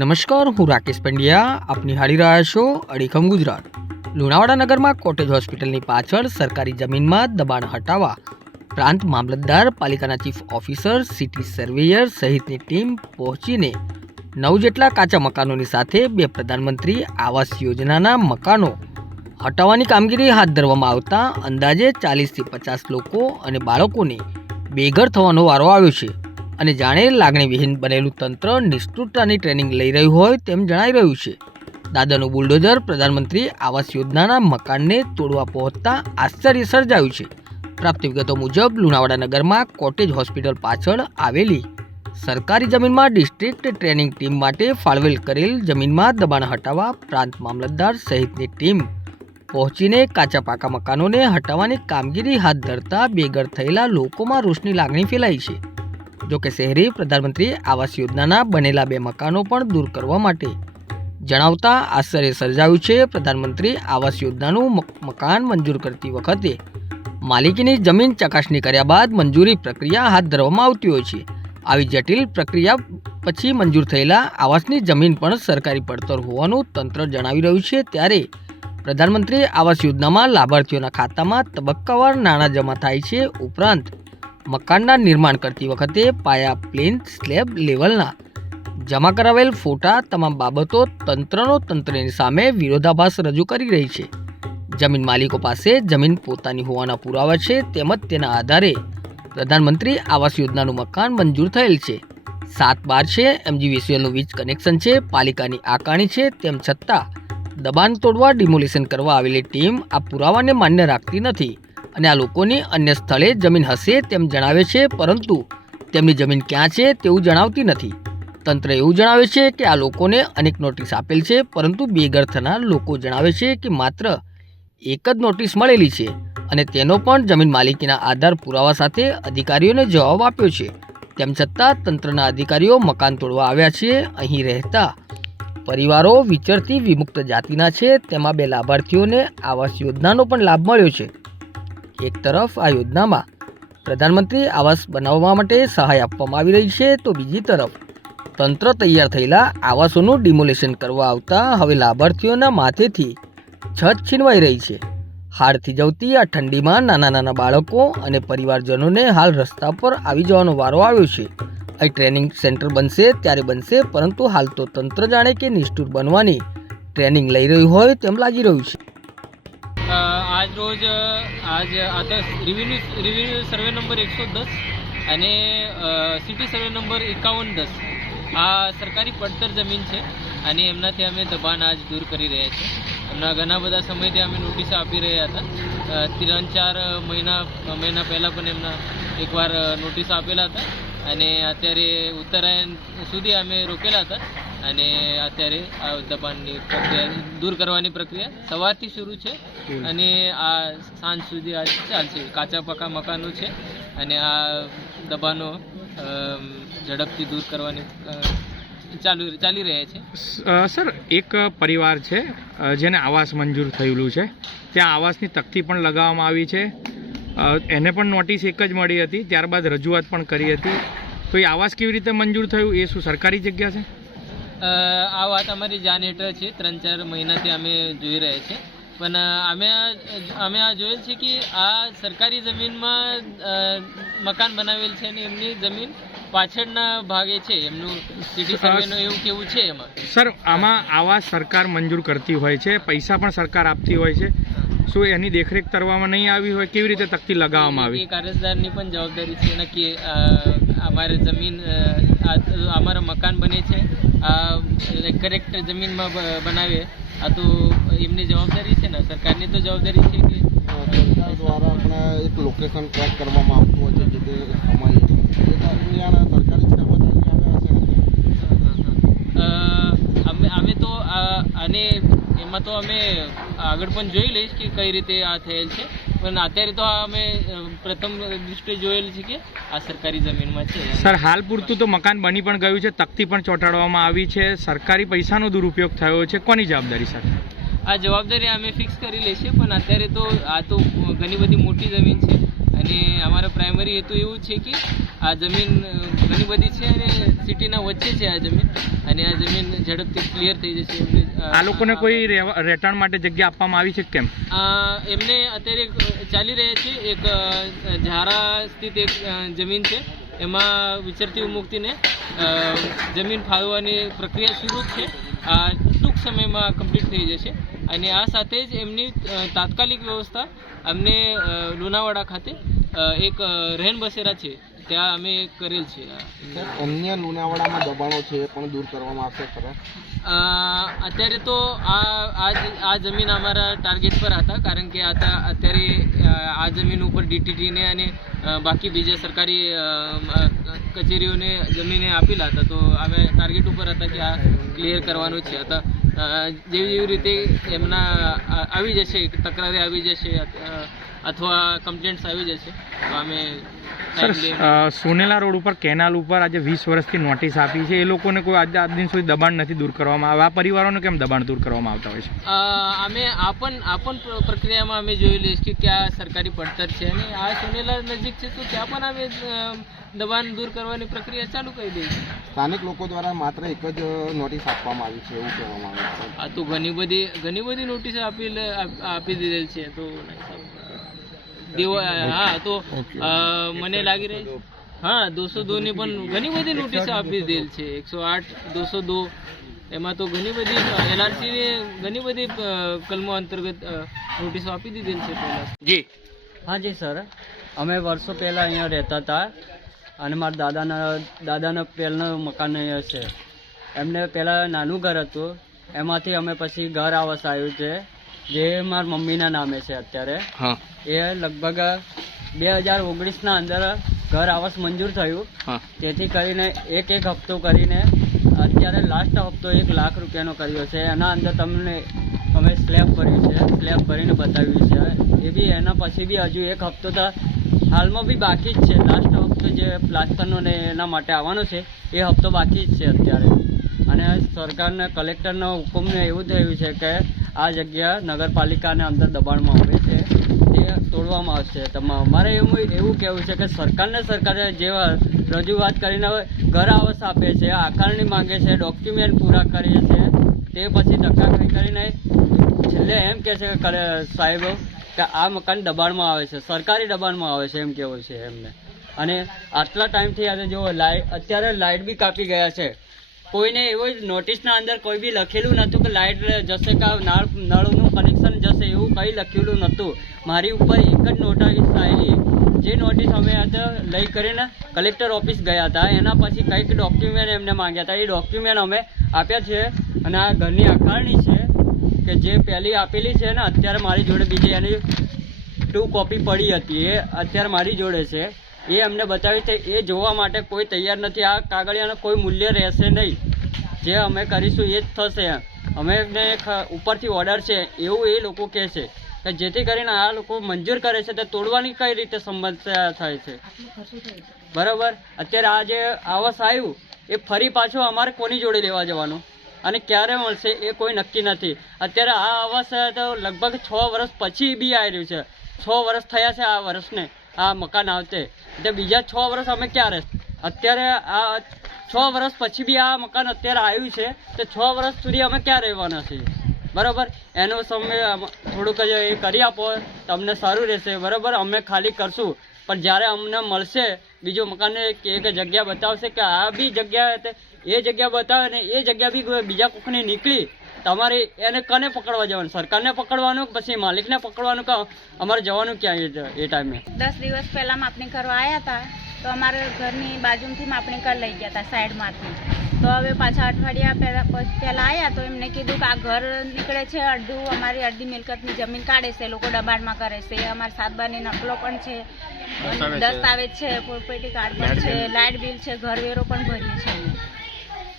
નમસ્કાર, હું રાકેશ પંડ્યા. આપ નિહાળી રહ્યા છો અડીખમ ગુજરાત. લુણાવાડા નગરમાં કોટેજ હોસ્પિટલની પાછળ સરકારી જમીનમાં દબાણ હટાવવા પ્રાંત મામલતદાર, પાલિકાના ચીફ ઓફિસર, સિટી સર્વેયર સહિતની ટીમ પહોંચીને નવ જેટલા કાચા મકાનોની સાથે બે પ્રધાનમંત્રી આવાસ યોજનાના મકાનો હટાવવાની કામગીરી હાથ ધરવામાં આવતા અંદાજે ચાલીસથી પચાસ લોકો અને બાળકોને બેઘર થવાનો વારો આવ્યો છે. અને જાણે લાગણીવિહીન બનેલું તંત્ર નિષ્ઠુરતાની ટ્રેનિંગ લઈ રહ્યું હોય તેમ જણાઈ રહ્યું છે. દાદાનું બુલડોઝર પ્રધાનમંત્રી આવાસ યોજનાના મકાનને તોડવા પહોંચતા આશ્ચર્ય સર્જાયું છે. પ્રાપ્ત વિગતો મુજબ, લુણાવાડા નગરમાં કોટેજ હોસ્પિટલ પાછળ આવેલી સરકારી જમીનમાં ડિસ્ટ્રિક્ટ ટ્રેનિંગ ટીમ માટે ફાળવેલ કરેલ જમીનમાં દબાણ હટાવવા પ્રાંત મામલતદાર સહિતની ટીમ પહોંચીને કાચા પાકા મકાનોને હટાવવાની કામગીરી હાથ ધરતા બેઘર થયેલા લોકોમાં રોષની લાગણી ફેલાઈ છે. જોકે શહેરી પ્રધાનમંત્રી આવાસ યોજનાના બનેલા બે મકાનો પણ દૂર કરવા માટે જણાવતા આશ્ચર્ય સર્જાયું છે. પ્રધાનમંત્રી આવાસ યોજનાનું મક- મકાન મંજૂર કરતી વખતે માલિકીની જમીન ચકાસણી કર્યા બાદ મંજૂરી પ્રક્રિયા હાથ ધરવામાં આવતી હોય છે. આવી જટિલ પ્રક્રિયા પછી મંજૂર થયેલા આવાસની જમીન પણ સરકારી પડતર હોવાનું તંત્ર જણાવી રહ્યું છે. ત્યારે પ્રધાનમંત્રી આવાસ યોજનામાં લાભાર્થીઓના ખાતામાં તબક્કાવાર નાણાં જમા થાય છે. ઉપરાંત મકાનના નિર્માણ કરતી વખતે પાયા પ્લેન સ્લેબ લેવલના જમા કરાવેલ ફોટા, તમામ બાબતો તંત્રનો તંત્રની સામે વિરોધાભાસ રજૂ કરી રહી છે. જમીન માલિકો પાસે જમીન પોતાની હોવાના પુરાવા છે તેમજ તેના આધારે પ્રધાનમંત્રી આવાસ યોજનાનું મકાન મંજૂર થયેલ છે. સાત બાર છે એમજીવીસીએલનું વીજ કનેક્શન છે, પાલિકાની આકારણી છે, તેમ છતાં દબાણ તોડવા, ડિમોલિશન કરવા આવેલી ટીમ આ પુરાવાને માન્ય રાખતી નથી. અને આ લોકોની અન્ય સ્થળે જમીન હશે તેમ જણાવે છે, પરંતુ તેમની જમીન ક્યાં છે તેવું જણાવતી નથી. તંત્ર એવું જણાવે છે કે આ લોકોને અનેક નોટિસ આપેલ છે, પરંતુ બેઘર થનાર લોકો જણાવે છે કે માત્ર એક જ નોટિસ મળેલી છે અને તેનો પણ જમીન માલિકીના આધાર પુરાવા સાથે અધિકારીઓને જવાબ આપ્યો છે. તેમ છતાં તંત્રના અધિકારીઓ મકાન તોડવા આવ્યા છે, અહીં રહેતા પરિવારો વિચરતી વિમુક્ત જાતિના છે, તેમાં બે લાભાર્થીઓને આવાસ યોજનાનો પણ લાભ મળ્યો છે. એક તરફ આ યોજનામાં પ્રધાનમંત્રી આવાસ બનાવવા માટે સહાય આપવામાં આવી રહી છે, તો બીજી તરફ તંત્ર તૈયાર થયેલા આવાસોનું ડિમોલેશન કરવા આવતા હવે લાભાર્થીઓના માથેથી છત છીનવાઈ રહી છે. હાડ થીજવતી આ ઠંડીમાં નાના નાના બાળકો અને પરિવારજનોને હાલ રસ્તા પર આવી જવાનો વારો આવ્યો છે. અહીં ટ્રેનિંગ સેન્ટર બનશે, ત્યારે બનશે, પરંતુ હાલ તો તંત્ર જાણે કે નિષ્ઠુર બનવાની ટ્રેનિંગ લઈ રહ્યું હોય તેમ લાગી રહ્યું છે. આજ રોજ આજ આ આદર્શ રિવન્યુ રિવન્યુ સર્વે નંબર એકસો દસ અને સિટી સર્વે નંબર એકાવન દસ. આ સરકારી પડતર જમીન છે અને એમનાથી અમે દબાણ આજ દૂર કરી રહ્યા છીએ. એમના ઘણા બધા સમયથી અમે નોટિસ આપી રહ્યા હતા. ત્રણ, ચાર મહિના મહિના પહેલાં પણ એમના એકવાર નોટિસ આપેલા હતા. અને અત્યારે ઉત્તરાયણ સુધી અમે રોકેલા હતા. અને અત્યારે આ દબાણની પ્રક્રિયા દૂર કરવાની પ્રક્રિયા સવારથી શરૂ છે. અને આ સાંજ સુધી આ ચાલશે. કાચા પાકા મકાનો છે અને આ દબાણો ઝડપથી દૂર કરવાની ચાલુ ચાલી રહ્યા છે. સર એક પરિવાર છે જેને આવાસ મંજૂર થયેલું છે. ત્યાં આવાસની તકતી પણ લગાવવામાં આવી છે. એને પણ નોટિસ એક જ મળી હતી. ત્યારબાદ રજૂઆત પણ કરી હતી. તો એ આવાસ કેવી રીતે મંજૂર થયું? એ શું સરકારી જગ્યા છે? આ વાત અમારી જાણ હેઠળ છે. ત્રણ ચાર મહિનાથી અમે જોઈ રહ્યા છીએ. પણ અમે અમે આ જોયેલ છે કે આ સરકારી જમીનમાં મકાન બનાવેલ છે અને એમની જમીન પાછળના ભાગે છે. એમનું સિટી સર્વેનું એવું કેવું છે એમાં. સર આમાં આવા સરકાર મંજૂર કરતી હોય છે પૈસા પણ સરકાર આપતી હોય છે. શું એની દેખરેખ કરવામાં નહીં આવી હોય? કેવી રીતે તકતી લગાવવામાં આવી? કારજદારની પણ જવાબદારી છે નક્કી અમારે જમીન અમારું મકાન બને છે. આ કરેક્ટ જમીનમાં બ- બનાવે આ તો એમની જવાબદારી છે ને સરકારની તો જવાબદારી છે કે સરકાર દ્વારા આપણે એક લોકેશન ટ્રેક કરવામાં આવતું હોય છે જે તે સમયે સરકારી અમે તો અને એમાં તો અમે આગળ પણ જોઈ લઈશ કે કઈ રીતે આ થયેલ છે. પણ અત્યારે તો અમે પ્રથમ દૃષ્ટિએ જોયેલ છે કે આ સરકારી જમીનમાં છે. સર હાલ પૂરતું તો મકાન બની પણ ગયું છે તકતી પણ ચોંટાડવામાં આવી છે. સરકારી પૈસાનો દુરુપયોગ થયો છે. કોની જવાબદારી સર? આ જવાબદારી અમે ફિક્સ કરી લઈશું પણ અત્યારે તો આ તો ઘણી બધી મોટી જમીન છે. અને અમારો પ્રાઇમરી હેતુ એવું છે કે આ જમીન ઘણી બધી છે અને સિટીના વચ્ચે છે આ જમીન. અને આ જમીન ઝડપથી ક્લિયર થઈ જશે એમને આ લોકોને કોઈ રહેઠાણ માટે જગ્યા આપવામાં આવી છે કેમ? એમને અત્યારે ચાલી રહ્યા છે. એક ઝારા સ્થિત એક જમીન છે. એમાં વિચરતી મુક્તિને જમીન ફાળવવાની પ્રક્રિયા શરૂ છે. આ ટૂંક સમયમાં કમ્પ્લીટ થઈ જશે. અને આ સાથે જ એમની તાત્કાલિક વ્યવસ્થા અમને લુણાવાડા ખાતે એક રહેન બસેરા છે. ત્યાં અમે કરેલ છે. અન્ય લુણાવાડામાં દબાણો છે એ પણ દૂર કરવામાં આવશે ખરા? અત્યારે તો આ આ જમીન અમારા ટાર્ગેટ પર હતા કારણ કે અત્યારે આ જમીન ઉપર ડીટીટીને અને બાકી બીજા સરકારી કચેરીઓને જમીને આપેલા હતા. તો અમે ટાર્ગેટ ઉપર હતા કે આ ક્લિયર કરવાનું છે. હતા જેવી જેવી રીતે એમના આવી જશે તકરારે આવી જશે અથવા કમ્પ્લેન્ટ્સ આવી જશે તો અમે સર સોનેલા રોડ ઉપર કેનાલ ઉપર આજે વીસ વર્ષથી નોટિસ આપી છે. એ લોકોને કોઈ આજ આજ દિન સુધી દબાણ નથી દૂર કરવામાં આવે. આ પરિવારોને કેમ દબાણ દૂર કરવામાં આવતા હોય છે? અમે આ પણ આ પણ પ્ર- પ્રક્રિયામાં અમે જોયેલી છે કે આ સરકારી પડતર છે અને આ સોનેલા નજીક છે તો ત્યાં પણ અમે દબાણ દૂર કરવાની પ્રક્રિયા ચાલુ કરી દઈએ સ્થાનિક લોકો દ્વારા માત્ર એક જ નોટિસ આપવામાં આવી છે એવું કહેવામાં આવે છે. આ તો ઘણી બધી ઘણી બધી નોટિસ આપી આપી દીધેલ છે તો દેવા હા તો મને લાગી રહી હા દોસો દો ની પણ ઘણી બધી નોટિસ આપી દેલ છે. એકસો આઠ દોસો દો એમાં તો ઘણી બધી એલઆરસી ને ઘણી બધી કલમો અંતર્ગત નોટિસો આપી દીધેલ છે પહેલા. જી. હા જી સર. અમે વર્ષો પહેલાં અહીંયા રહેતા હતા અને મારા દાદાના દાદાના પહેલાંનું મકાન અહીંયા છે. એમને પહેલાં નાનું ઘર હતું. એમાંથી અમે પછી ઘર આવાસ આવ્યું છે. જે મારા મમ્મીના નામે છે અત્યારે. એ લગભગ બે હજાર ઓગણીસના અંદર ઘર આવાસ મંજૂર થયું. તેથી કરીને એક એક હપ્તો કરીને અત્યારે લાસ્ટ હપ્તો એક લાખ રૂપિયાનો કર્યો છે. એના અંદર તમને અમે સ્લેબ ભર્યું છે. સ્લેબ ભરીને બતાવ્યું છે. એ બી એના પછી બી હજુ એક હપ્તો તો હાલમાં બી બાકી જ છે. લાસ્ટ હપ્તો જે પ્લાસ્ટરનો ને એના માટે આવવાનો છે એ હપ્તો બાકી જ છે અત્યારે. અને સરકારના કલેક્ટરના હુકમને એવું થયું છે કે આ જગ્યા નગરપાલિકાને અંદર દબાણમાં આવે છે. તે તોડવામાં આવશે. તમામ મારે એવું એવું કહેવું છે કે સરકારને સરકારે જેવા રજૂઆત કરીને ઘર આવાસ આપે છે, આકારણી માંગે છે, ડોક્યુમેન્ટ પૂરા કરીએ છે, તે પછી ધક્કાખાઈ કરીને છેલ્લે એમ કહે છે કે સાહેબ, કે આ મકાન દબાણમાં આવે છે, સરકારી દબાણમાં આવે છે એમ કહેવું છે એમને. અને આટલા ટાઈમથી આજે જો લાઇટ અત્યારે લાઇટ બી કાપી ગયા છે. કોઈને એવો નોટિસના અંદર કોઈ બી લખેલું નહોતું કે લાઇટ જશે કે નાળ નળ નળનું કનેક્શન જશે એવું કંઈ લખેલું નહોતું. મારી ઉપર એક જ નોટિસ આવેલી જે નોટિસ અમે લઈ કરીને કલેક્ટર ઓફિસ ગયા હતા. એના પછી કંઈક ડોક્યુમેન્ટ એમને માંગ્યા હતા. એ ડોક્યુમેન્ટ અમે આપ્યા છે અને આ ઘરની આકારણી છે કે જે પહેલી આપેલી છે ને, અત્યારે મારી જોડે બીજી એની ટુ કોપી પડી હતી. એ અત્યારે મારી જોડે છે. એ અમને બતાવી છે એ જોવા માટે કોઈ તૈયાર નથી. આ કાગળિયાનું કોઈ મૂલ્ય રહેશે નહીં. જે અમે કરીશું એ જ થશે. અમે એમને ઉપરથી ઓર્ડર છે, એવું એ લોકો કહે છે કે જેથી કરીને આ લોકો મંજૂર કરે છે, તે તોડવાની કઈ રીતે સમસ્યા થાય છે? બરાબર? અત્યારે આ જે આવાસ આવ્યું, એ ફરી પાછું અમારે કોની જોડે લેવા જવાનું? અને ક્યારે મળશે એ કોઈ નક્કી નથી. અત્યારે આ આવાસ, તો લગભગ છ વર્ષ પછી બી આવી રહ્યું છે. છ વર્ષ થયા છે આ વર્ષને. આ મકાન આવશે. એટલે બીજા છ વર્ષ અમે ક્યાં રહેશે? અત્યારે આ છ વર્ષ પછી બી આ મકાન અત્યારે આવ્યું છે, તો છ વર્ષ સુધી અમે ક્યાં રહેવાના છીએ? બરાબર? એનો સમય થોડુંક જ એ કરી આપો તો અમને સારું રહેશે. બરાબર? અમે ખાલી કરશું. પણ જ્યારે અમને મળશે, બીજું મકાન એક જગ્યા બતાવશે કે આ બી જગ્યા એ જગ્યા બતાવે ને એ જગ્યા બી બીજા કોકની નીકળી તમારે એને કને પકડવા જવાનું? સરકારને પકડવાનું કે પછી માલિકને પકડવાનું? કે અમારે જવાનું ક્યાં એ એ ટાઈમે? દસ દિવસ પહેલાં માપણી કરવા આવ્યા હતા તો અમારે ઘરની બાજુમાંથી માપણી કરી લઈ ગયા હતા સાઈડમાંથી. તો હવે પાછા અઠવાડિયા પહેલા પહેલાં આવ્યા તો એમને કીધું કે આ ઘર નીકળે છે અડધું અમારી અડધી મિલકતની જમીન કાઢે છે લોકો દબાણમાં કરે છે. અમારી સાતબાની નકલો પણ છે દસ્તાવેજ છે. પ્રોપર્ટી કાર્ડ પણ છે લાઇટ બિલ છે ઘરવેરો પણ ભર્યું અમે.